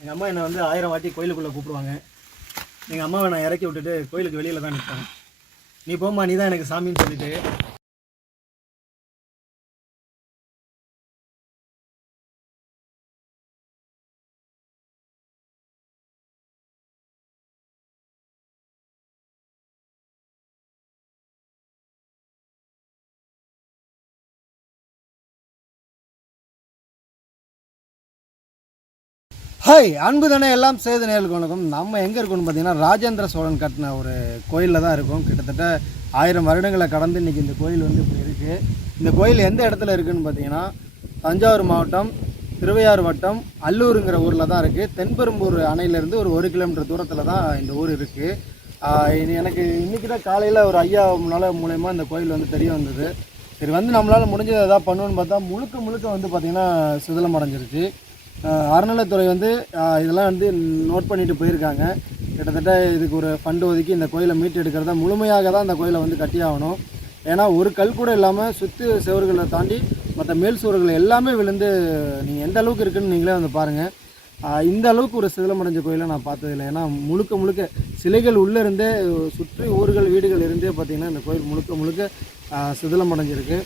எங்கள் அம்மா என்னை வந்து ஆயிரம் வாட்டி கோயிலுக்குள்ளே கூப்பிடுவாங்க. எங்கள் அம்மாவை நான் இறக்கி விட்டுட்டு கோயிலுக்கு வெளியில் தான் நிற்பேன் நீ போம்மா நீ தான் எனக்கு சாமின்னு சொல்லிட்டு ஹாய் அன்பு தானே எல்லாம் சேது நேர்களுக்கு வணக்கம். நம்ம எங்கே இருக்கோம்னு பார்த்தீங்கன்னா ராஜேந்திர சோழன் கட்டின ஒரு கோயிலில் தான் இருக்கோம். கிட்டத்தட்ட ஆயிரம் வருடங்களை கடந்து இன்றைக்கி இந்த கோயில் வந்து இப்போ இருக்குது இந்த கோயில் எந்த இடத்துல இருக்குதுன்னு பார்த்தீங்கன்னா தஞ்சாவூர் மாவட்டம் திருவையாறு வட்டம் அல்லூருங்கிற ஊரில் தான் இருக்குது தென்பெரும்பூர் அணையிலேருந்து ஒரு ஒரு கிலோமீட்டர் தூரத்தில் தான் இந்த ஊர் இருக்குது எனக்கு இன்றைக்கி தான் காலையில் ஒரு ஐயா முன்னால் மூலயமா இந்த கோயில் வந்து தெரிய வந்தது. சரி வந்து நம்மளால் முடிஞ்சதை எதாவது பண்ணுவோன்னு பார்த்தா முழுக்க முழுக்க வந்து பார்த்திங்கன்னா சிதிலம் அடைஞ்சிருச்சு அறநிலைத்துறை வந்து இதெல்லாம் வந்து நோட் பண்ணிட்டு போயிருக்காங்க. கிட்டத்தட்ட இதுக்கு ஒரு ஃபண்டு ஒதுக்கி இந்த கோயிலை மீட்டு எடுக்கிறத முழுமையாக தான் இந்த கோயிலை வந்து கட்டி ஆகணும். ஏன்னா ஒரு கல் கூட இல்லாமல் சுற்று சுவர்களை தாண்டி மற்ற மேல் சுவர்கள் எல்லாமே விழுந்து நீங்கள் எந்த அளவுக்கு இருக்குன்னு நீங்களே வந்து பாருங்கள் இந்த அளவுக்கு ஒரு சிதிலமடைஞ்ச கோயிலை நான் பார்த்ததில்லை. ஏன்னா முழுக்க முழுக்க சிலைகள் உள்ளே இருந்தே சுற்றி ஊர்கள் வீடுகள் இருந்தே பார்த்தீங்கன்னா இந்த கோயில் முழுக்க முழுக்க சிதிலமடைஞ்சிருக்கு.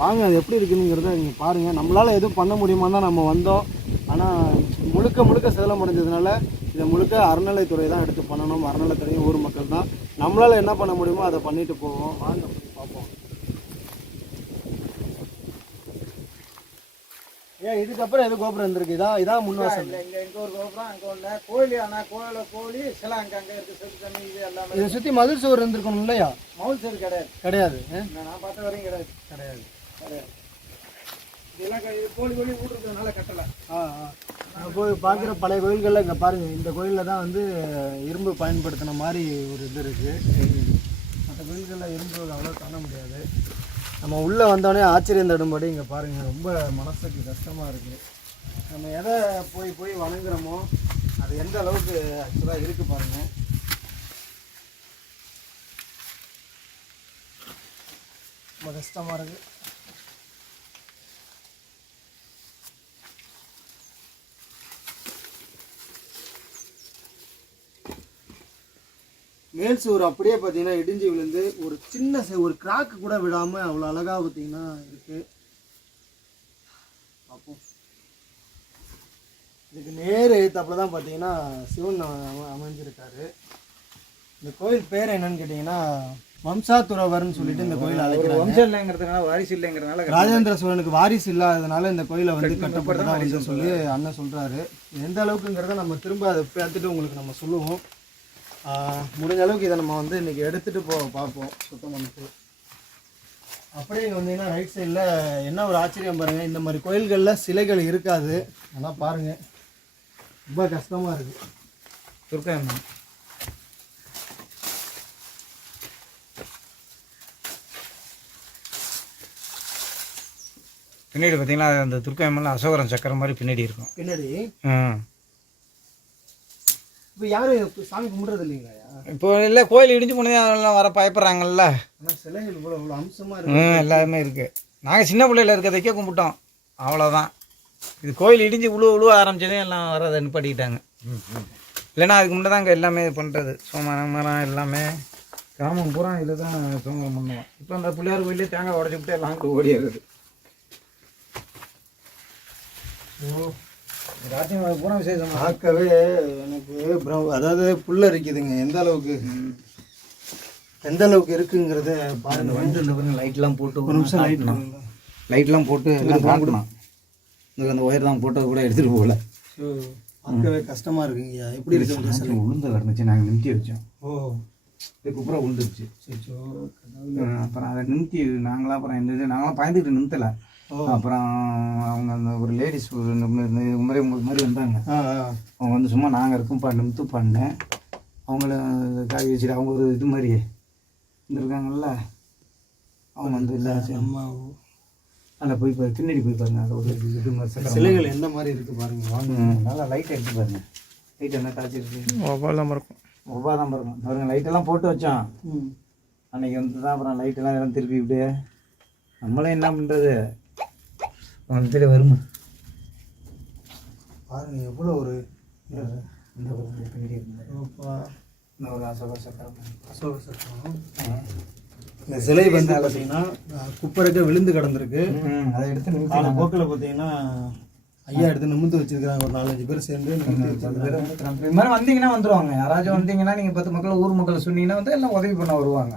வாங்க அது எப்படி இருக்குங்கிறத நீங்கள் பாருங்கள் நம்மளால் எதுவும் பண்ண முடியுமா தான் நம்ம வந்தோம். ஆனால் முழுக்க முழுக்க சேலம் அடைஞ்சதுனால இதை முழுக்க அறநிலைத்துறை தான் எடுத்து பண்ணணும். அறநிலைத்துறையும் ஊர் மக்கள் தான். நம்மளால் என்ன பண்ண முடியுமோ அதை பண்ணிட்டு போவோம். வாங்க பார்ப்போம். ஏன் இதுக்கப்புறம் எது கோபுரம் இருந்திருக்கு இதான் இதான் முன்வாசல் இங்க இங்க ஒரு கோபுரம் அங்க ஒண்ணு. கோழி ஆனா கோயில கோழி சில அங்க அங்க இருக்கு. செத்து தண்ணி இது எல்லாமே இதை சுற்றி மதில் சுவர் இருந்திருக்கணும் இல்லையா? மவுல் சைடு கிடையாது. கிடையாது? நான் பார்த்த வரையும் கிடையாது. கிடையாது. கிடையாது இதெல்லாம் இது கோழி கோழி ஆ ஆ. நான் போய் பார்க்குற பழைய கோயில்களில் இங்கே பாருங்கள் இந்த கோயிலில் தான் வந்து இரும்பு பயன்படுத்தின மாதிரி ஒரு இது இருக்குது மற்ற கோயில்களில் இரும்பு அவ்வளோ காண முடியாது. நம்ம உள்ளே வந்தோடனே ஆச்சரியம் தடும்படி இங்கே பாருங்கள் ரொம்ப மனசுக்கு கஷ்டமாக இருக்குது நம்ம எதை போய் போய் வணங்குறோமோ அது எந்த அளவுக்கு ஆக்சுவலாக இருக்குது பாருங்கள் ரொம்ப கஷ்டமாக இருக்குது மேல் சுவர் அப்படியே பார்த்தீங்கன்னா இடிஞ்சு விழுந்து ஒரு சின்ன ஒரு கிராக்கு கூட விடாமல் அவ்வளோ அழகாக பார்த்தீங்கன்னா இருக்கு. பார்ப்போம். இதுக்கு நேர் எழுத்தாப்புல தான் பார்த்தீங்கன்னா சிவன் அம- அமைஞ்சிருக்காரு. இந்த கோயில் பேர் என்னன்னு கேட்டிங்கன்னா வம்சாத்துறவர்னு சொல்லிட்டு இந்த கோயில் அழைக்கிறாங்க. வம்சம் இல்லைங்கிறதுனால வாரிசு இல்லைங்கிறதுனால ராஜேந்திர சோழனுக்கு வாரிசு இல்லாததுனால இந்த கோயிலை வந்து கட்டப்பட்டதா வந்து சொல்லி அண்ணன் சொல்றாரு. எந்த அளவுக்குங்கிறத நம்ம திரும்ப அதை பார்த்துட்டு உங்களுக்கு நம்ம சொல்லுவோம். முடிஞ்ச அளவுக்கு இதை நம்ம வந்து இன்னைக்கு எடுத்துட்டு போ பார்ப்போம் சுத்தம் பண்ணிட்டு. அப்படியே இங்கே வந்தீங்கன்னா ரைட் சைடில் என்ன ஒரு ஆச்சரியம் பாருங்க இந்த மாதிரி கோயில்களில் சிலைகள் இருக்காது. ஆனால் பாருங்க ரொம்ப கஷ்டமா இருக்கு. துர்க்கம் பின்னாடி பார்த்தீங்கன்னா அந்த துர்க்காயமெல்லாம் அசோகரம் சக்கரம் மாதிரி பின்னாடி இருக்கும். பின்னாடி? ம். இப்போ யாரும் சாமி கும்பிட்றது இல்லைங்களா? இப்போ இல்லை கோயில் இடிஞ்சு போனதே அதெல்லாம் வர பயப்படுறாங்கல்ல. ஆனால் சிலைகள் இவ்வளோ இவ்வளோ அம்சமாக இருக்கு. எல்லாமே இருக்குது நாங்கள் சின்ன பிள்ளையில இருக்கிறதைக்கே கும்பிட்டோம். அவ்வளோதான் இது கோயில் இடிஞ்சு உழுவ உழுவ ஆரம்பிச்சதே எல்லாம் வரதை நிப்பாட்டிக்கிட்டாங்க. இல்லைன்னா அதுக்கு முன்னே தாங்க எல்லாமே பண்ணுறது சோமரம் மரம் எல்லாமே கிராமம் பூரா இதில் தான் சோமரம் பண்ணுவோம். இப்போ அந்த பிள்ளையார் கோயிலே தேங்காய் உடச்சி விட்டு எல்லாம் ஓடியாருது. ஓ. பார்க்கவே எனக்கு ப்ரௌ அதாவது புல்ல இருக்குதுங்க எந்த அளவுக்கு? எந்த அளவுக்கு இருக்குங்கிறத பாருங்க. வந்து இந்த பாருங்க லைட்லாம் போட்டு ஒரு நிமிஷம் லைட் லைட்லாம். போட்டு காட்டணும். இந்த அந்த ஒயர் தான் போட்டது கூட எடுத்துகிட்டு போகல. பார்க்கவே கஷ்டமா இருக்குங்கய்யா எப்படி இருக்கு சிலை? உளுந்து கிடந்துச்சு. நாங்கள் நிறுத்தி வச்சோம். ஓ. இதுக்கு அப்புறம் உளுந்துருச்சு. அப்புறம் அதை நிறுத்தி நாங்களாம் அப்புறம் இது நாங்களாம் பயந்துக்கிட்டு நிறுத்தலை. ஓ. அப்புறம் அவங்க அந்த ஒரு லேடிஸ் ஒரு இந்த மாதிரி உங்களுக்கு மாதிரி வந்தாங்க. அவங்க வந்து சும்மா நாங்கள் இருக்கோம்ப்பா நிறுத்து பண்ணேன். அவங்கள காய் வச்சுட்டு அவங்க ஒரு இது மாதிரி இருந்திருக்காங்கல்ல. அவங்க வந்து இல்லை அம்மா அதில் போய் பாரு பின்னாடி போய் பாருங்க அது ஒரு இது மாதிரி. சிலைகள் எந்த மாதிரி இருக்கு பாருங்க வாங்க. நல்லா லைட் எடுத்து பாருங்க. லைட் என்ன காய்ச்சிருக்கு ஒவ்வாலாம் இருக்கும் ஒவ்வா தான் பாருங்க லைட்டெல்லாம் போட்டு வச்சோம். ம். அன்னைக்கு வந்து தான் அப்புறம் லைட்டெல்லாம் எல்லாம் திருப்பி விட்டு நம்மளே என்ன பண்ணுறது வந்துட்டு வருமா? பாருங்க எவ்வளோ ஒரு இந்த. இந்த இந்த சிலை வந்து பார்த்தீங்கன்னா குப்பரைக்க விழுந்து கிடந்திருக்கு. அதை எடுத்து நிமித்தி கால போக்கில் பார்த்தீங்கன்னா ஐயா எடுத்து நிமித்து வச்சிருக்காங்க ஒரு நாலஞ்சு பேர் சேர்ந்து இது மாதிரி வந்தீங்கன்னா வந்துருவாங்க. யாராச்சும் வந்தீங்கன்னா நீங்க பத்து மக்கள் ஊர் மக்கள் சொன்னீங்கன்னா வந்து எல்லாம் உதவி பண்ண வருவாங்க.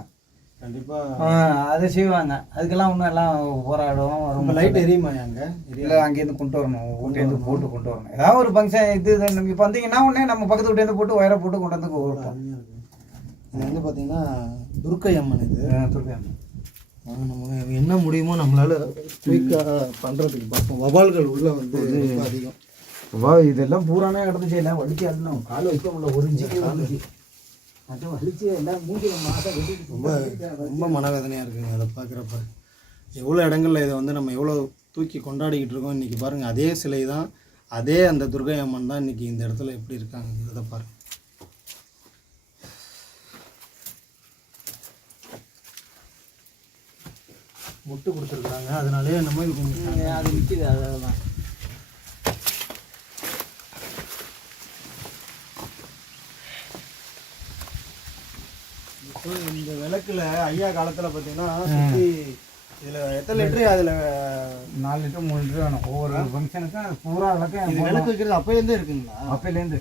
அதை செய்வாங்க. அதுக்கெல்லாம் இன்னும் எல்லாம் போராடுவோம் ரொம்ப லைட் எரியுமா அங்க இல்லை அங்கேருந்து கொண்டு வரணும். ஊட்டேருந்து போட்டு கொண்டு வரணும். ஏதாவது ஒரு ஃபங்க்ஷன் இது நம்ம இப்போ வந்தீங்கன்னா உடனே நம்ம பக்கத்து வீட்டேருந்து போட்டு ஒயரை போட்டு கொண்டு வந்து கொடுப்போம் இது வந்து பார்த்தீங்கன்னா துர்க்கை அம்மன் இது. துர்காமி ஆ, நம்ம என்ன முடியுமோ நம்மளால குயிக்காக பண்றதுக்கு பார்ப்போம் வவால்கள் உள்ள வந்து அதிகம். வா இதெல்லாம் பூரானே கிடந்துச்சு எல்லாம் வலிச்சு அள்ளணும் கால் வைக்க முடியல ஒரு இன்ச்சுக்கு ரொம்ப ரொம்ப மனவேதனையாக இருக்குங்க. அதை பார்க்குறப்ப எவ்வளோ இடங்கள்ல இதை வந்து நம்ம எவ்வளோ தூக்கி கொண்டாடிக்கிட்டு இருக்கோம் இன்றைக்கி பாருங்கள் அதே சிலை தான் அதே அந்த துர்கை அம்மன் தான் இன்றைக்கி இந்த இடத்துல எப்படி இருக்காங்கிறத பாருங்க முட்டு கொடுத்துருக்குறாங்க. அதனாலே நம்ம அது நிற்கிது அதெல்லாம் இந்த விளக்குல ஐயா காலத்தில் பார்த்தீங்கன்னா சுற்றி இதில் எத்தனை லிட்டரு அதில்? நாலு லிட்டர் மூணு லிட்டர் வேணும். ஒவ்வொரு ஃபங்க்ஷனுக்கும் அது பூரா இது விளக்கம் விளக்கு வைக்கிறது அப்போலேருந்தே இருக்குங்களா? அப்பையிலேருந்து.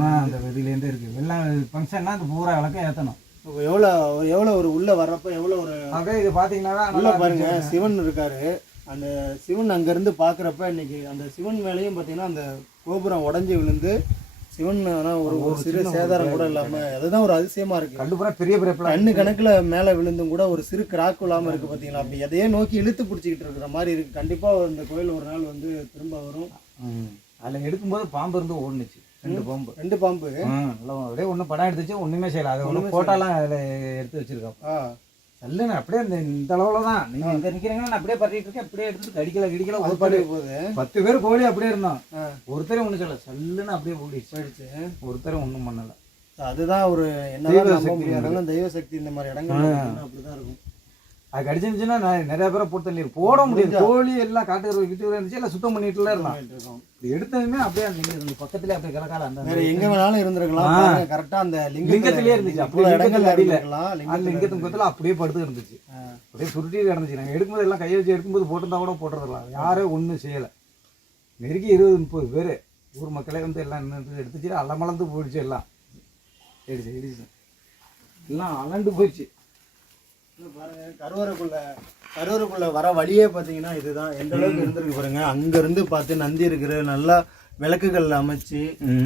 ஆ. அந்த வெளியிலேருந்து இருக்குது எல்லாம் ஃபங்க்ஷன்னா அந்த பூரா விளக்கம் ஏற்றணும் எவ்வளோ எவ்வளோ ஒரு உள்ள வர்றப்ப எவ்வளோ ஒரு அப்படியே இது பார்த்தீங்கன்னா உள்ள பாருங்க சிவன் இருக்காரு. அந்த சிவன் அங்கேருந்து பார்க்குறப்ப இன்னைக்கு அந்த சிவன் மேலேயும் பார்த்தீங்கன்னா அந்த கோபுரம் உடஞ்சி விழுந்து சிவன் ஆனா ஒரு ஒரு சிறு சேதாரம் கூட இல்லாமல் அதுதான் ஒரு அதிசயமா இருக்கு. கண்டு பூரா பெரிய பெரிய கண்ணு கணக்குல மேலே விழுந்தும் கூட ஒரு சிறு கிராக் இல்லாமல் இருக்கு பார்த்தீங்களா அப்படி எதையே நோக்கி இழுத்து பிடிச்சிக்கிட்டு இருக்கிற மாதிரி இருக்கு. கண்டிப்பாக இந்த கோயில் ஒரு நாள் வந்து திரும்ப வரும். அதில் எடுக்கும்போது பாம்பு இருந்து ஓடுனுச்சு. ரெண்டு பாம்பு. ரெண்டு பாம்பு. ஆ, நல்லா அப்படியே ஒன்றும் படம் எடுத்துச்சு ஒன்றுமே செய்யல. அதை ஒன்றும் ஃபோட்டோலாம் அதில் எடுத்து வச்சிருக்கோம் ஆ. இல்லைண்ணே அப்படியே இந்த இந்த அளவில் தான். நீங்கள் இங்கே நிற்கிறீங்கன்னா நான் அப்படியே பற்றிட்டு இருக்கேன். அப்படியே எடுத்துட்டு கடிக்கல கடிக்கல ஒரு பாட்டு போகுது. பத்து பேர் கோழி அப்படியே இருந்தோம். ஒருத்தரும் ஒன்றும் சொல்ல சல்லுன்னு அப்படியே ஓடிச்சு போயிடுச்சு. ஒருத்தரும் ஒன்றும் பண்ணல. அதுதான் ஒரு முடியாதாலும் தெய்வ சக்தி இந்த மாதிரி இடங்கள்ல இருக்குன்னா அப்படிதான் இருக்கும். அது கடிச்சிருந்துச்சுன்னா நிறைய பேரை போட்டு தள்ளி போட முடியாது. கோழி எல்லாம் காட்டுக்கிற கிட்ட இருந்துச்சு எல்லாம் சுத்தம் பண்ணிட்டுல. இப்படி எடுத்ததுமே அப்படியே அந்த பக்கத்துலேயே அப்படியே கிடக்கால அந்த வேற எங்க வேணாலும் இருந்திருக்கலாம். கரெக்டா அந்த லிங்கத்துல- இருந்துச்சு. அப்படியே இடங்கள்ல அடியில. அந்த லிங்கத்தின் பக்கத்தில் அப்படியே படுத்து இருந்துச்சு. அப்படியே சுருட்டி கிடந்துச்சு. நாங்கள் எடுக்கும்போது எல்லாம் கையை வச்சு எடுக்கும்போது போட்டிருந்தா கூட போட்டுறதுலாம் யாரும் ஒன்றும் செய்யலை. நெருக்கி இருபது முப்பது பேர். ஊர் மக்களே வந்து எல்லாம் நின்று எடுத்துச்சு அலமலந்து போயிடுச்சு எல்லாம். இடிச்சு இடிச்சு எல்லாம் அலண்டு போயிடுச்சு. பாருங்க கருவறைக்குள்ள கருவறைக்குள்ள வர வழியே பாத்தீங்கன்னா இதுதான். எந்த அளவுக்கு இருந்திருக்கு பாருங்க. அங்க இருந்து பார்த்து நந்தி இருக்கிற நல்லா விளக்குகள் அமைச்சு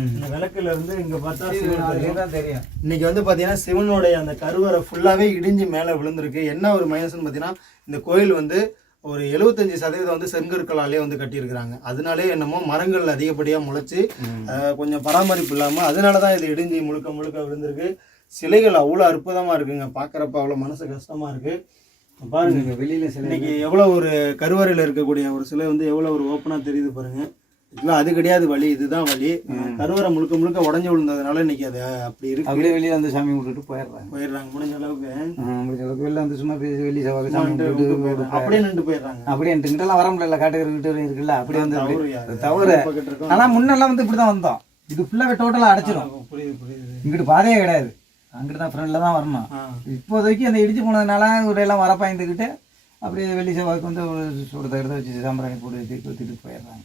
இந்த விளக்குல இருந்து இங்க பார்த்தா சிவன் தெரியும். தான் தெரியும். இன்னைக்கு வந்து பாத்தீங்கன்னா சிவனுடைய அந்த கருவறை ஃபுல்லாவே இடிஞ்சு மேல விழுந்திருக்கு. என்ன ஒரு மைனஸ்னு பாத்தீங்கன்னா இந்த கோயில் வந்து ஒரு எழுபத்தஞ்சு சதவீதம் வந்து செங்கற்களாலே வந்து கட்டியிருக்கிறாங்க. அதனாலே என்னமோ மரங்கள் அதிகப்படியா முளைச்சு அஹ், கொஞ்சம் பராமரிப்பு இல்லாம அதனாலதான் இது இடிஞ்சு முழுக்க முழுக்க விழுந்திருக்கு. சிலைகள் அவ்வளோ அற்புதமா இருக்குங்க. பார்க்கறப்ப அவ்வளோ மனசு கஷ்டமா இருக்கு. பாருங்க. வெளியில சில இன்னைக்கு எவ்வளோ ஒரு கருவறையில் இருக்கக்கூடிய ஒரு சிலை வந்து எவ்வளோ ஒரு ஓப்பனாக தெரியுது பாருங்க. இல்லை அது கிடையாது வழி இதுதான் வழி. கருவறை முழுக்க முழுக்க உடஞ்சி விழுந்ததுனால இன்னைக்கு அது அப்படி இருக்கு. அப்படியே வெளியே வந்து சாமி விட்டுட்டு போயிடுறாங்க. போயிடுறாங்க. முடிஞ்ச அளவுக்கு. முடிஞ்ச அளவுக்கு வெளில வந்து சும்மா பேசி வெளியே சாமி போயிடுறாங்க. அப்படியே நின்று போயிடுறாங்க. அப்படியே இங்கிட்டலாம் வர முடியல. காட்டுக்கிட்டு இருக்குல்ல. அப்படியே வந்து தவறு. ஆனா முன்னெல்லாம் வந்து இப்படி தான் வந்தோம். இது ஃபுல்லாவே டோட்டலாக அடைச்சிரும். புரியுது புரியுது. இங்கிட்டு பாதையே கிடையாது. அங்கிட்டு தான் ஃப்ரெண்டில் தான் வரணும். இப்போதைக்கு அந்த இடிச்சு போனதுனால ஒரு எல்லாம் வர பாய்ந்துக்கிட்டு அப்படியே வெள்ளி செவ்வாய்க்கு வந்து ஒரு சுடுத்த எடுத்து வச்சு சாம்பிராணி போட்டு வச்சு ஊற்றிட்டு போயிடுறாங்க.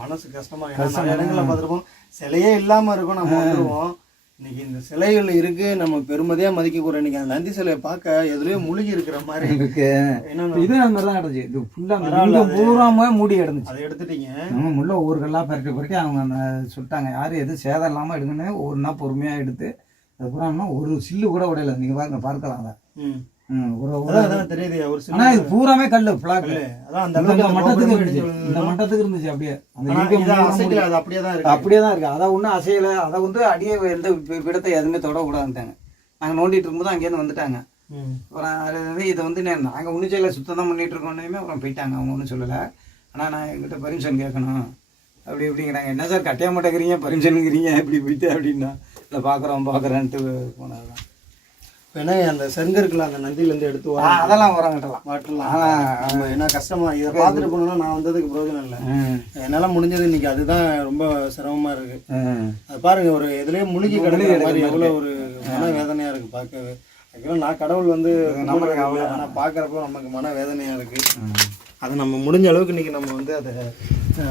மனசு கஷ்டமா இருக்கு. ஏன்னா நிறைய இடங்கள்ல பார்த்துருப்போம். சிலையே இல்லாம இருக்கும் நம்ம வந்துருவோம். இன்னைக்கு இந்த சிலைகள் இருக்கு நம்ம பெருமதியா மதிக்கக்கூட இன்னைக்கு அந்த நந்தி சிலையை பார்க்க எதுலயோ முழுகி இருக்கிற மாதிரி இருக்கு. இது அந்த மாதிரி தான் கிடச்சி இது ஃபுல்லாக இங்கே பூராமே மூடி கிடந்துச்சு. அதை எடுத்துட்டீங்க. நம்ம முள்ள ஊருக்கெல்லாம் பரட்டி பரட்டி அவங்க அந்த சுட்டாங்க யாரும் எதுவும் சேதம் இல்லாமல் எடுங்கன்னு ஒரு நாள் பொறுமையாக எடுத்து அதுக்கப்புறம் ஒரு சில்லு கூட உடையல. நீங்கள் பாருங்க பார்க்கலாம் அதை. தெரியுது ஒரு ஆனா இது பூராமே கல்லு பிளாக் அதான் அந்த மட்டத்துக்கு இருந்துச்சு. இடிஞ்சு இந்த மட்டத்துக்கு இருந்துச்சு அப்படியே. அந்த அப்படியே தான் இருக்கு. அப்படியே தான் இருக்கு. அதை ஒன்றும் அசையலை. அதை வந்து அடியே எந்த விடத்தை எதுவுமே தொடக்கூடாதுட்டாங்க நாங்கள் நோண்டிட்டு இருக்கும்போது அங்கேருந்து வந்துட்டாங்க. அப்புறம் அது வந்து இதை வந்து நாங்கள் ஒன்றும் செய்யலை. சுத்தம் தான் பண்ணிட்டு இருக்கோன்னே அப்புறம் போயிட்டாங்க. அவங்க ஒன்றும் சொல்லலை. ஆனால் நான் எங்கிட்ட பர்மிஷன் கேட்கணும். அப்படி இப்படிங்கிறாங்க. என்ன சார் கட்டைய மாட்டேங்கிறீங்க பர்மிஷனுங்கிறீங்க இப்படி போயிட்டு அப்படின்னா. இல்லை பார்க்குறோம் பார்க்குறேன்ட்டு என்ன அந்த செங்கருக்குல அந்த நந்தியிலேருந்து எடுத்து வர அதெல்லாம் உரம் கட்டலாம். மாட்டலாம் நம்ம என்ன கஷ்டமா இதை பார்த்துட்டு போனோம்னா நான் வந்ததுக்கு பிரயோஜனம் இல்லை. என்னால் முடிஞ்சது இன்னைக்கு அதுதான் ரொம்ப சிரமமா இருக்கு. ம். அது பாருங்க ஒரு இதுலயே முழுகி கிடக்கிற மாதிரி எவ்வளோ ஒரு மன வேதனையா இருக்கு பார்க்கவே. ஆக்சுவலாக நான் கடவுள் வந்து நமக்கு ஆனால் பார்க்குறப்போ நமக்கு மன வேதனையா இருக்கு அதை நம்ம முடிஞ்ச அளவுக்கு இன்னைக்கு நம்ம வந்து அதை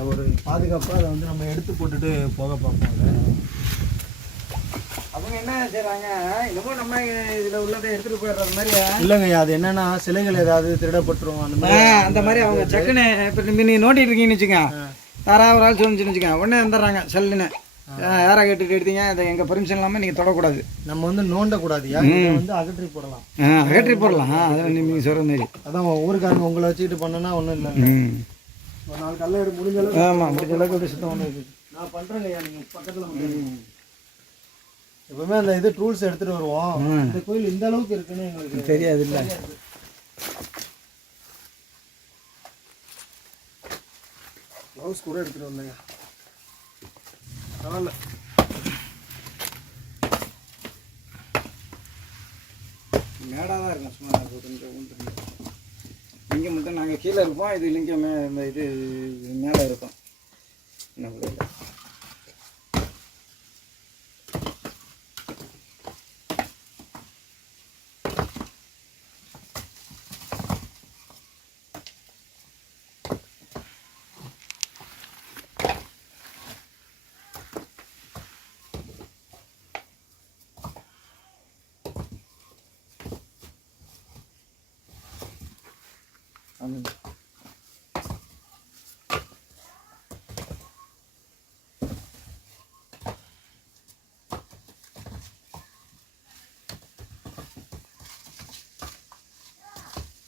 ஒரு பாதுகாப்பாக அதை வந்து நம்ம எடுத்து போட்டுட்டு போக பார்ப்போம். அவங்க என்ன செய்றாங்க? என்னமோ நம்ம இதுல உள்ளதை எடுத்துட்டு போயிடுறது மாதிரி இல்லைங்க அது என்னன்னா சிலைகள் ஏதாவது திருடப்பட்டுரும் அந்த மாதிரி. அந்த மாதிரி அவங்க சக்குன்னு இப்போ நீ நோண்டிட்டு இருக்கீங்கன்னு வச்சுக்க யாராவது ஒரு ஆள் சொல்லிச்சுன்னு வச்சுக்க உடனே வந்துடுறாங்க செல்லுன்னு. யாரை கேட்டுட்டு எடுத்தீங்க? அதை எங்கள் பர்மிஷன் இல்லாமல் நீங்கள் தொடக்கூடாது. நம்ம வந்து நோண்டக்கூடாதுயா இதை வந்து அகற்றி போடலாம். அகற்றி போடலாம். அதில் நீங்கள் சொல்கிற மாதிரி. அதான் ஊருக்காரங்க உங்களை வச்சுக்கிட்டு பண்ணனா ஒன்றும் இல்லை ஒரு நாள் கல்ல முடிஞ்ச அளவுக்கு ஆமாம் முடிஞ்ச அளவுக்கு. சுத்தம் வந்து நான் பண்றேங்க ஐயா நீங்க பக்கத்துல எப்பவுமே அந்த இது டூல்ஸ் எடுத்துட்டு வருவோம். இந்த கோயில் இந்த அளவுக்கு இருக்குன்னு எங்களுக்கு தெரியாது. இல்லை க்ளவுஸ் கூட எடுத்துட்டு வந்தேங்க. பரவாயில்ல. மேடாக தான் இருக்கும். சும்மா இங்கே மட்டும் நாங்கள் கீழே இருப்போம். இது இங்கே மே இந்த இது மேலே இருக்கும். என்ன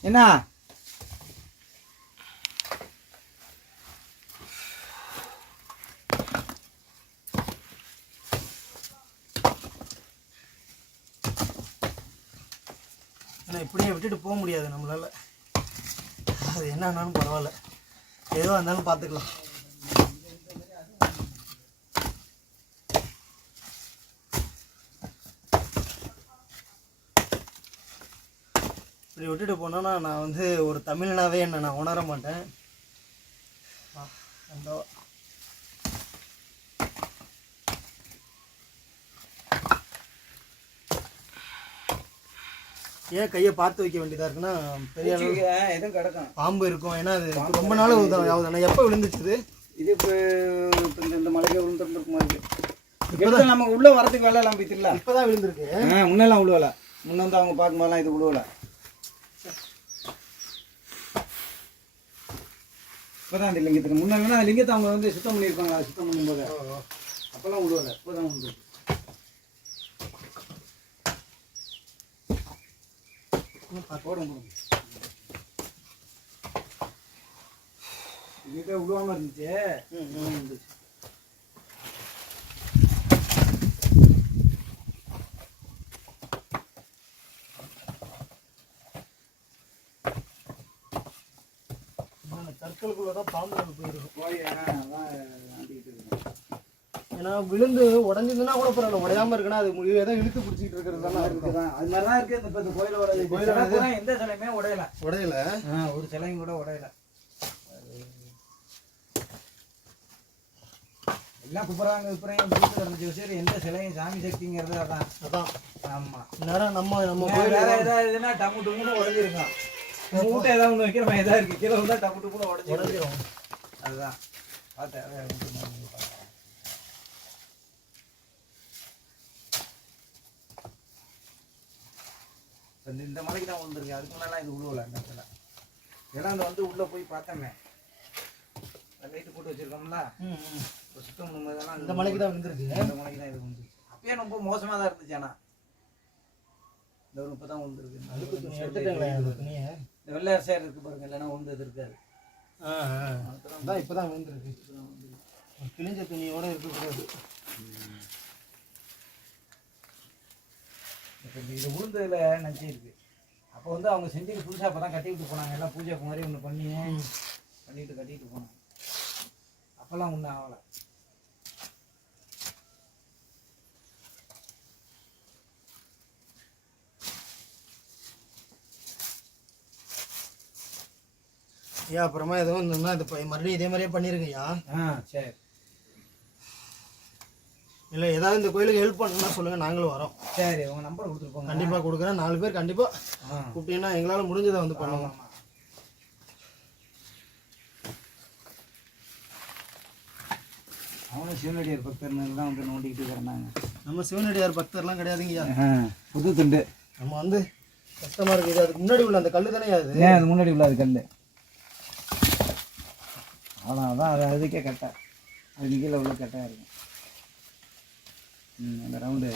என்ன? ஏன்னா இப்படியே விட்டுட்டு போக முடியாது நம்மளால. அது என்ன பரவாயில்ல. ஏதோ இருந்தாலும் பார்த்துக்கலாம். இப்படி விட்டுட்டு போனோன்னா நான் வந்து ஒரு தமிழனாவே என்ன நான் உணர மாட்டேன். அந்த ஏன் கையை பார்த்து வைக்க வேண்டியதா இருக்குன்னா பெரிய எதுவும் கிடக்கும். பாம்பு இருக்கும். ஏன்னா அது ரொம்ப நாள் ஆகுது எப்போ விழுந்துச்சுது? இது இப்போ இப்போ இந்த- மலைக்கு விழுந்துருந்துருக்குமா இப்போ நமக்கு உள்ளே வரதுக்கு வேலை எல்லாம் போயிட்டுல இப்போதான் விழுந்திருக்கு. ஆ முன்னெல்லாம் விழுவல. முன்ன வந்து அவங்க பார்க்கும்போதெல்லாம் இது விழுவல. இப்போதான் இந்த லிங்கத்துக்கு. அந்த லிங்கத்தை அவங்க வந்து சுத்தம் பண்ணியிருப்பாங்க சுத்தம் பண்ணும்போது. அப்போல்லாம் விழுவல. இப்போதான் விழுந்து போடும் போடும் இதுக்கே விழுவாம இருந்துச்சு விழுவாம இருந்துச்சு அந்த கற்களுக்குள்ள தான் பாம்புகள் போயிருக்கும் போய் அதான் ஆண்டிக்கிட்டு இருக்கேன் ஏன்னா விழுந்து உடஞ்சதுன்னா கூட பரவாயில்ல உடையாம இருக்குன்னா அது முடிவு ஏதோ இழுத்து பிடிச்சிட்டு இருக்கிறது தானே இருக்குதான். அது மாதிரி தான் இருக்கு இப்ப இந்த கோயிலோட. கோயிலோட எந்த சிலையுமே உடையல. உடையல? ஒரு சிலையும் கூட உடையல. எல்லாம் குப்புறாங்க குப்புறாங்க வீட்டு இருந்துச்சு சரி எந்த சிலையும் சாமி சக்திங்கிறது அதான். அதான். ஆமா. நேரம் நம்ம நம்ம வேற வேற ஏதாவதுன்னா டம்மு டும்முன்னு உடஞ்சிருக்கும் மூட்டை ஏதாவது ஒன்று வைக்கிற மாதிரி ஏதாவது இருக்கு. கீழே வந்தா டம்மு டும்முன்னு உடஞ்சிரும். உடஞ்சிரும் அதுதான் பார்த்தேன் வேற ஒண்ணும் இல்ல, பார்த்தேன். இப்ப இந்த- இந்த மலைக்கு தான் விழுந்துருக்கு அதுக்கு முன்னாலாம் இது விழுவல இந்த இடத்துல. இதெல்லாம் அந்த வந்து உள்ள போய் பார்த்தோமே லைட்டு போட்டு வச்சிருக்கோம்ல. இப்போ சுத்தம் பண்ணும்போதெல்லாம் இந்த மலைக்கு தான் விழுந்திருக்கு இந்த மலைக்கு தான் இது வந்து அப்பயே ரொம்ப மோசமா தான் இருந்துச்சு ஆனா. இந்த ஒரு இப்போ தான் விழுந்துருக்கு அந்த துணியை இந்த வெள்ளை சேர் இருக்கு பாருங்க இல்லைன்னா விழுந்தது இருக்காது. அதான் இப்போதான் விழுந்திருக்கு கிழிஞ்ச துணியோட இருக்கக்கூடாது. இப்போ இது உளுந்ததில் நஞ்சு இருக்குது அப்போ வந்து அவங்க செஞ்சுட்டு புதுசாக அப்போ தான் கட்டிக்கிட்டு போனாங்க. எல்லாம் பூஜை மாதிரி ஒன்று பண்ணி பண்ணிட்டு கட்டிக்கிட்டு போனாங்க. அப்போல்லாம் ஒன்றும் ஆகலை. ஐயா அப்புறமா எதுவும் இருந்தோம்னா இது மறுபடியும் இதே மாதிரியே பண்ணியிருக்கையா ஆ சரி. இல்லை ஏதாவது இந்த கோயிலுக்கு ஹெல்ப் பண்ணணும்னா சொல்லுங்க நாங்களும் வரோம். சரி உங்கள் நம்பர் கொடுத்துருப்போங்க கண்டிப்பாக கொடுக்குறேன். நாலு பேர் கண்டிப்பாக கூப்பிட்டீங்கன்னா எங்களால் முடிஞ்சதை வந்து பண்ணுவோம். அவனும் சிவனடியார் பக்தர்னு தான் வந்து நோண்டிக்கிட்டு இருக்கிறாங்க. நம்ம சிவனடியார் பக்தர்லாம் கிடையாதுங்க ஐயா புது துண்டு. நம்ம வந்து கஷ்டமாக இருக்குது. அதுக்கு முன்னாடி உள்ள அந்த கல் தானே அது? ஏன் அது முன்னாடி உள்ளது கல் அவ்வளோ அதான் அது அதுக்கே கரெக்டாக அது கீழே உள்ள கரெக்டாக இருக்கும். அந்த ரவுண்டு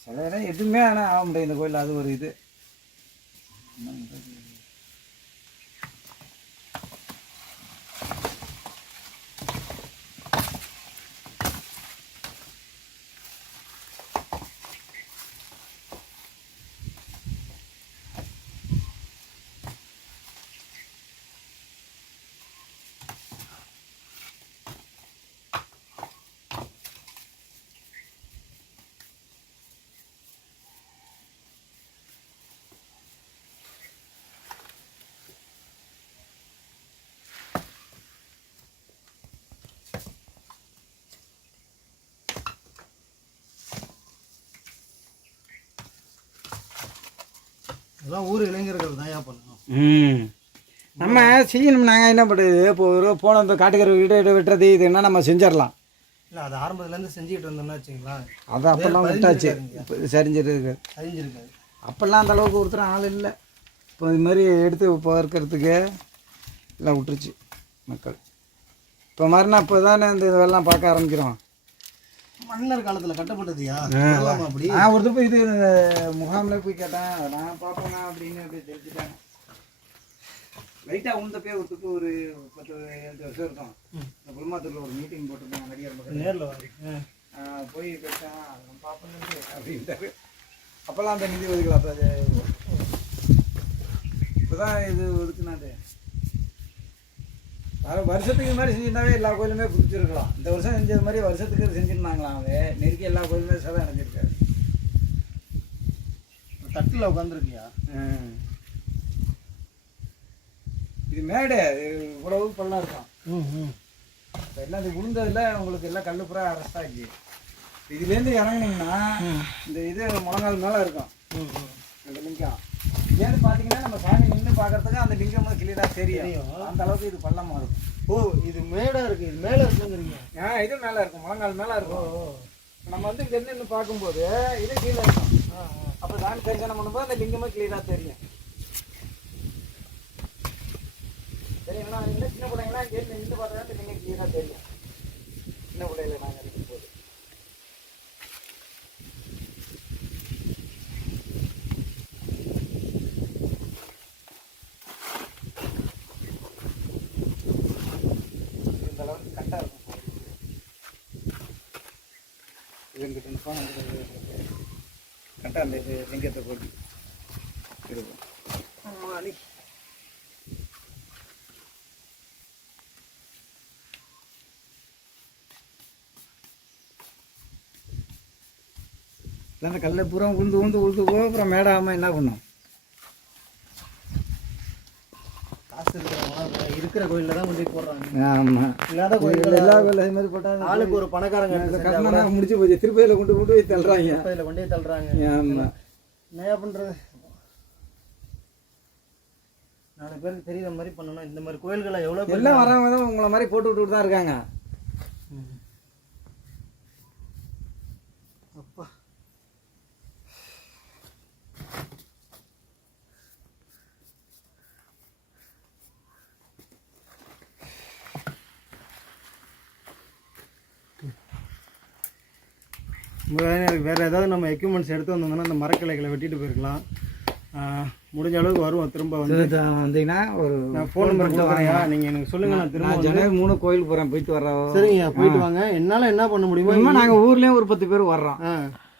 சில இடம் எதுவுமே ஆனால் ஆக முடியாது இந்த கோயிலில் அது ஒரு இது. என்ன? அதெல்லாம் ஊர் இளைஞர்கள் தான் பண்ணணும். ம். நம்ம செய்யணும் நாங்கள் என்ன பண்ணுறது? இப்போ ஒரு போன இந்த காட்டுக்கரை வீடு வீடு வெட்டுறது இதுன்னா நம்ம செஞ்சிடலாம். இல்லை அது ஆரம்பத்துலேருந்து செஞ்சுக்கிட்டு இருந்தோம்னா வச்சுங்களா அது அப்போல்லாம் விட்டாச்சு. இப்போ சரிஞ்சிருக்கு. அழிஞ்சிருக்காது அப்போல்லாம் அந்த அளவுக்கு ஒருத்தர் ஆள் இல்லை. இப்போ இது மாதிரி எடுத்து போகிறதுக்கு எல்லாம் விட்டுருச்சு மக்கள். இப்போ மறுநாள் இப்போ தானே இந்த இதெல்லாம் பார்க்க ஆரம்பிக்கிறோம். மன்னர் காலத்தில் கட்டப்பட்டதுயா? அப்படி? நான் ஒரு தப்பு இது முகாமில் போய் கேட்டேன். நான் பார்ப்பேனா அப்படின்னு அப்படி தெரிஞ்சுட்டாங்க லைட்டாக உண்டப்பே ஒரு துப்பு ஒரு பத்து ஏழு வருஷம் இருக்கும். இந்த குருமாத்தூரில் ஒரு மீட்டிங் போட்டிருந்தாங்க நடிகர் மக்கள் நேரில் வந்து ஆ, போய் கேட்டேன். நான் பார்ப்பேன் அப்படின்ட்டாரு. அப்போல்லாம் அந்த நிதி ஒதுக்கல அப்போ அது. இப்போதான் இது ஒதுக்குனாது வர வருஷத்துக்கு இது மாதிரி செஞ்சிருந்தாவே எல்லா கோயிலுமே புடிச்சிருக்கலாம். இந்த வருஷம் செஞ்சது மாதிரி வருஷத்துக்கு செஞ்சிருந்தாங்களாம் அது நெருக்கி எல்லா கோயிலுமே சதம் அடைஞ்சிருக்காரு தட்டில் உட்காந்துருக்கியா இது மேடு இவ்வளவு பள்ளம் இருக்கும். இப்போ எல்லாம் இது விழுந்ததில் உங்களுக்கு எல்லாம் கல்லு பூரா அரெஸ்ட் ஆச்சு இதுலேருந்து இறங்குனீங்கன்னா இந்த இது முழங்கால் மேலே இருக்கும். அந்த லிங்கம். ஏன்னு பார்த்தீங்கன்னா பார்க்கறதுக்கு அந்த லிங்கம் கிளியராக தெரியும். அந்த அளவுக்கு இது பள்ளமாக இருக்கும். ஓ இது மேடாக இருக்குது இது மேலே இருக்குங்கிறீங்க. ஆ இது மேலே இருக்கும். முழங்கால் மேலே இருக்கும். ஓ நம்ம வந்து இங்கே நின்று பார்க்கும்போது இது கீழே இருக்கும். அப்போ சாமி தரிசனம் பண்ணும்போது அந்த லிங்கமே கிளியராக தெரியும். சரிங்களா? சின்ன பிள்ளைங்களா இங்கே நின்று பார்த்தா அந்த லிங்கம் கிளியராக தெரியும். சின்ன பிள்ளையில நாங்கள் இருக்கும்போது இந்த அளவுக்கு கரெக்டாக இருக்கும் இவங்கிட்ட நிற்போம் கரெக்டாக அந்த இது லிங்கத்தை போட்டு இருக்கும் ஆமாடி அந்த கல்லை பூரா உழுந்து உழுந்து உழுந்து போக அப்புறம் மேடாமல் என்ன பண்ணும்? இருக்கிற கோயிலில் தான் கொண்டு போடுறாங்க. ஆமாம் இல்லாத கோயிலில் எல்லா கோயிலும் அது மாதிரி போட்டால் ஆளுக்கு ஒரு பணக்காரங்க எடுத்து செஞ்சா கூட கட்டணம் முடிச்சு போச்சு. திருப்பதியில் கொண்டு கொண்டு போய் தள்ளுறாங்க. குப்பையில கொண்டு போய் தள்ளுறாங்க. ஆமாம் என்னையா பண்ணுறது நாலு பேருக்கு தெரியுற மாதிரி பண்ணணும். இந்த மாதிரி கோயில்களை எவ்வளோ பேர் எல்லாம் வரவங்க தான் உங்களை மாதிரி போட்டு விட்டுட்டு தான் இருக்காங்க. வேறு ஏதாவது நம்ம எக்யூப்மெண்ட்ஸ் எடுத்து வந்தோம்னா அந்த மரக்கிளைகளை வெட்டிட்டு போயிருக்கலாம். முடிஞ்ச அளவுக்கு வருவோம். திரும்ப வந்து வந்தீங்கன்னா ஒரு நான் ஃபோன் நம்பர் கொடுக்குறேன்யா நீங்கள் எனக்கு சொல்லுங்கள் நான் திரும்ப ஜனவரி மூணு கோயிலுக்கு போகிறேன் போயிட்டு வர்றோம். சரிங்கய்யா போயிட்டு வாங்க. என்னால் என்ன பண்ண முடியுமோ இனிமே நாங்கள் ஊர்லேயும் ஒரு பத்து பேர் வர்றோம். ஆ.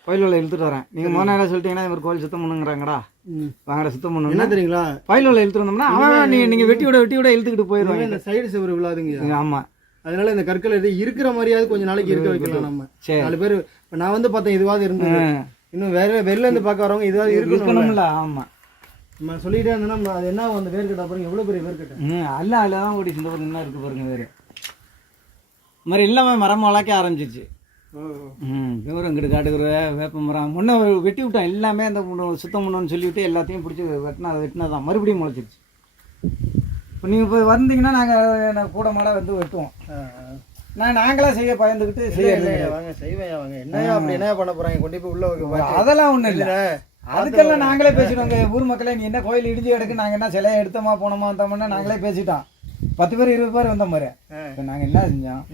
கோயிலில் இழுத்துட்டு வரேன். நீங்கள் முதல் நாளே சொல்லிட்டீங்கன்னா இந்த மாதிரி கோயில் சுத்தம் பண்ணுங்கிறாங்கடா. வாங்கடா சுத்தம் என்ன பண்ணணும் தெரியுங்களா? கோயிலில் இழுத்துட்டு வந்தோம்னா அவன் நீங்கள் வெட்டி விட வெட்டி விட இழுத்துக்கிட்டு போயிடுவாங்க. இந்த சைடு சுவர் விழாதுங்க. ஆமாம் அதனால இந்த கற்கள் எது இருக்கிற மாதிரியாவது கொஞ்ச நாளைக்கு இருக்க வைக்கலாம் நம்ம. சரி. நாலு பேர் இப்போ நான் வந்து பார்த்தேன் இதுவாது இருந்தது. இன்னும் வேற வெளில இருந்து பார்க்க வரவங்க இருக்கணும் இருக்கணும்ல. ஆமாம் நம்ம சொல்லிட்டே இருந்தோம்னா நம்ம அது என்ன அந்த வேர்க்கட்டை அப்புறம் எவ்வளோ பெரிய வேர்க்கட்டை? ம் அல்ல அல்ல தான் ஓடி ஒரு என்ன இருக்குது பாருங்க வேறு. மாதிரி எல்லாமே மரம் வளர்க்க ஆரம்பிச்சிச்சு. ம் விவரம் இங்கிட்டு காட்டுக்கிற வேப்ப மரம். முன்ன வெட்டி விட்டோம் எல்லாமே அந்த சுத்தம் பண்ணணும்னு சொல்லிவிட்டு எல்லாத்தையும் பிடிச்சி வெட்டினா அதை வெட்டினா தான் மறுபடியும் முளைச்சிருச்சு. இப்போ நீங்கள் இப்போ வந்தீங்கன்னா நாங்கள் கூட மாட வந்து வெட்டுவோம். நான் நாங்களா செய்ய பயந்துக்கிட்டு செய்ய வாங்க செய்வேன் வாங்க. என்னையா அப்படி என்ன பண்ண போறாங்க? கொண்டு போய் உள்ள. அதெல்லாம் ஒன்றும் இல்லை. அதுக்கெல்லாம் நாங்களே பேசிடுவோங்க ஊர் மக்களே நீ என்ன கோயில் இடிஞ்சு எடுக்கு நாங்கள் என்ன சிலையை எடுத்தோமா போனோமா வந்தோம்னா நாங்களே பேசிட்டோம். பத்து பேர் இருபது பேர் வந்த மாதிரி. இப்போ நாங்கள் என்ன செஞ்சோம்.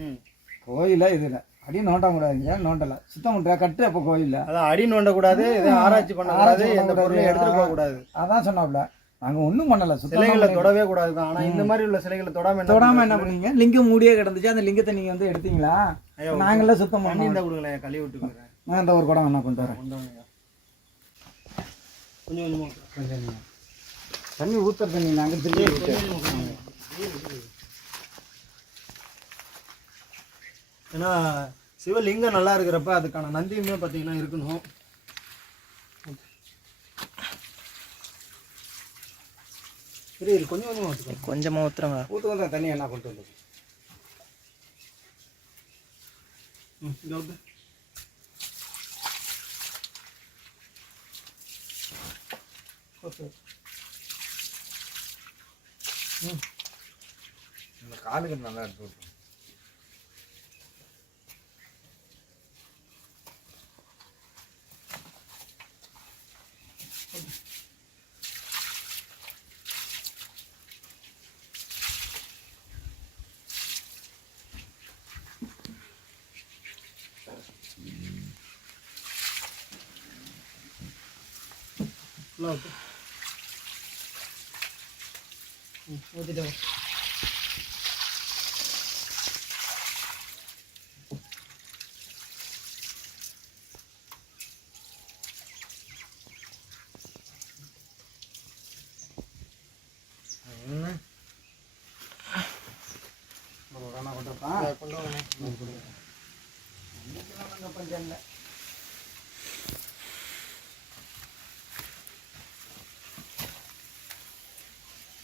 கோயில இதில் அடி நோண்ட கூடாதுங்க. நோண்டல? சுத்தம் பண்ணுறா கட்டு அப்போ கோயிலில். அதான் அடி நோண்ட கூடாது இதை ஆராய்ச்சி பண்ண ஆராய்ச்சி எந்த. பொருளையும் எடுத்துட்டு போக கூடாது அதான் சொன்னாப்ல. நாங்கள் ஒன்றும் பண்ணல. சிலைகளை தொடவே கூடாது தான் ஆனா இந்த மாதிரி உள்ள சிலைகளை தொடாம தொடாம என்ன பண்ணீங்க? லிங்கம் மூடியே கிடந்துச்சு. அந்த லிங்கத்தை நீங்கள் வந்து எடுத்தீங்களா? நாங்களாம் சுத்தம் தண்ணி பண்ணோம் இருந்தா கொடுங்களேன். கழுவி விட்டுக்கிறேன் நான் இந்த ஒரு குடம் என்ன கொண்டு வரேன் கொஞ்சம் கொஞ்சமா கொஞ்சம். தண்ணி ஊற்றுற தண்ணி நாங்கள் ஊற்ற ஏன்னா சிவலிங்கம் நல்லா இருக்கிறப்ப அதுக்கான நந்தியுமே பார்த்தீங்கன்னா இருக்கணும். சரி இது கொஞ்சம் கொஞ்சமாக வச்சுக்கோ. கொஞ்சமாக ஊற்றுறங்க ஊற்று வந்தால் தண்ணி என்ன கொண்டு வந்து ம் இங்க ஊத்து. இந்த காலுக்கு நல்லா எடுத்து விட்டு ஃபுல்லாக ஊத்து. ம் ஊற்றிட்டு வா. கொண்டு ஆ, கொண்டு வாங்க பஞ்சம் இல்லை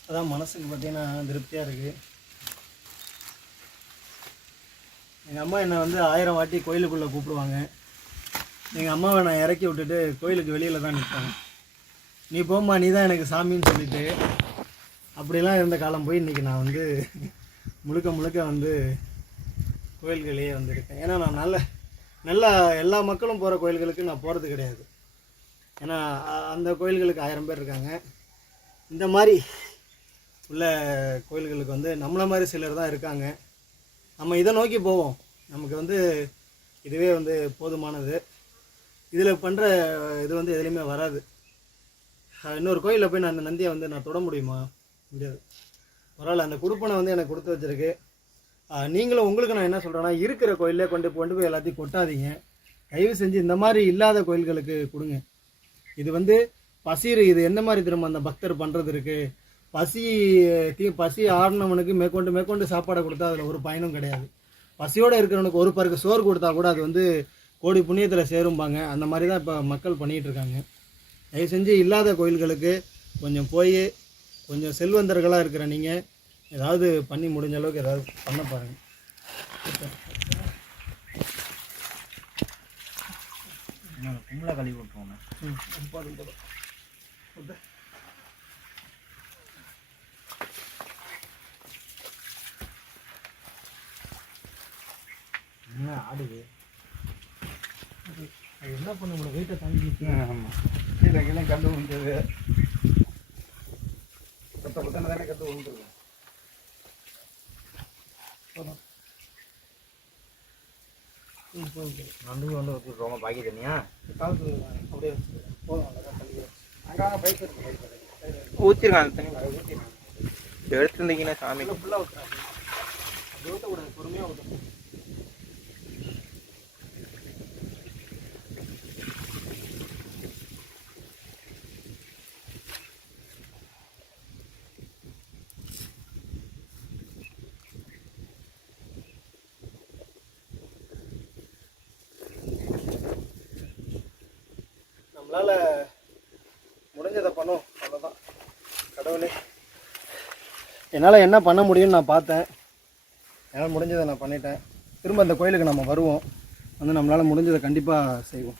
அதான் மனசுக்கு பார்த்தீங்கன்னா திருப்தியாக இருக்குது எங்கள் அம்மா என்னை வந்து ஆயிரம் வாட்டி கோயிலுக்குள்ளே கூப்பிடுவாங்க. எங்கள் அம்மாவை நான் இறக்கி விட்டுட்டு கோயிலுக்கு வெளியில் தான் நிற்பேன் நீ போம்மா நீ தான் எனக்கு சாமின்னு சொல்லிட்டு அப்படிலாம் இருந்த காலம் போய் இன்றைக்கி நான் வந்து முழுக்க முழுக்க வந்து கோயில்களையே வந்திருக்கேன். ஏன்னா நான் நல்ல நல்லா எல்லா மக்களும் போகிற கோயில்களுக்கு நான் போகிறது கிடையாது. ஏன்னா அந்த கோயில்களுக்கு ஆயிரம் பேர் இருக்காங்க. இந்த மாதிரி உள்ள கோயில்களுக்கு வந்து நம்மளை மாதிரி சிலர் தான் இருக்காங்க. நம்ம இதை நோக்கி போவோம். நமக்கு வந்து இதுவே வந்து போதுமானது. இதில் பண்ணுற இது வந்து எதுலேயுமே வராது. இன்னொரு கோயிலில் போய் நான் அந்த நந்தியை வந்து நான் தொட முடியுமா? முடியாது. பரவாயில்ல அந்த குடுப்பனை வந்து எனக்கு கொடுத்து வச்சிருக்கு. நீங்களும் உங்களுக்கு நான் என்ன சொல்கிறேன்னா இருக்கிற கோயிலே கொண்டு கொண்டு போய் எல்லாத்தையும் கொட்டாதீங்க. தயவு செஞ்சு இந்த மாதிரி இல்லாத கோயில்களுக்கு கொடுங்க. இது வந்து பசீர் இது எந்த மாதிரி திரும்ப அந்த பக்தர் பண்ணுறது இருக்குது பசி தீ பசி ஆடினவனுக்கு மேற்கொண்டு மேற்கொண்டு சாப்பாடை கொடுத்தா அதில் ஒரு பயனும் கிடையாது. பசியோடு இருக்கிறவனுக்கு ஒரு பருக்கு சோறு கொடுத்தா கூட அது வந்து கோடி புண்ணியத்தில் சேரும்பாங்க. அந்த மாதிரி தான் இப்போ மக்கள் பண்ணிகிட்டு இருக்காங்க. தயவு செஞ்சு இல்லாத கோயில்களுக்கு கொஞ்சம் போய் கொஞ்சம் செல்வந்தர்களாக இருக்கிற நீங்கள் ஏதாவது பண்ணி முடிஞ்ச அளவுக்கு ஏதாவது பண்ண பாருங்கள் கும்பலாக கழுவி விட்ருவோங்க ம் போதும் போதும் ஓகே. என்ன ஆடுது? அது என்ன பண்ண முடியும் வெயிட்டை தாங்கி ஆமாம் கீழே கீழே கண்டு விழுந்தது. கொத்தனை தானே கண்டு போதும். நண்டு வந்து ஊற்றிடுவோங்க பாக்கி தண்ணியா? காலத்து அப்படியே. போதும் அங்கே பைக் இருக்கு அந்த தண்ணி. எடுத்துருந்தீங்கன்னா சாமி. ஃபுல்லாக ஊற்றுறாங்க அப்படி ஊற்றக்கூடாது பொறுமையாக ஊற்றணும் கடவுளே. என்னால் என்ன பண்ண முடியும்னு நான் பார்த்தேன். என்னால் முடிஞ்சதை நான் பண்ணிட்டேன். திரும்ப அந்த கோயிலுக்கு நம்ம வருவோம். வந்து நம்மளால் முடிஞ்சதை கண்டிப்பாக செய்வோம்.